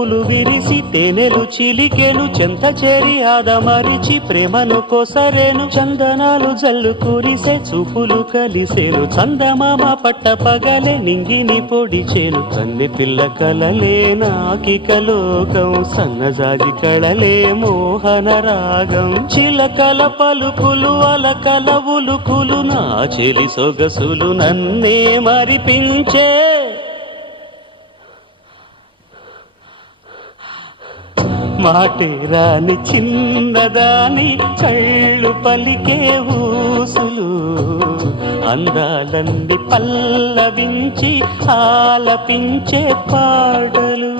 పువ్వులు విరిసి తేనెలు చిలికెను చెంత చేరి ఆదమరిచి ప్రేమను కొసరేను చందనాలు జల్లు కురిసే చూపులు కలిసేను చందమామ పట్ట పగలే నింగిని పొడిచేను కన్నె పిల్ల కలలే నాకిక లోకం సన్నజాజి కళలే మోహన రాగం చిలకల పలుకులు అలకల ఉలుకులు నా చెలి సొగసులు నన్నే మరిపించే మాటే రాని చిన్నదాని కళ్ళు పలికే ఊసులు అందాలన్నీ పల్లవించి ఆలపించే పాటలు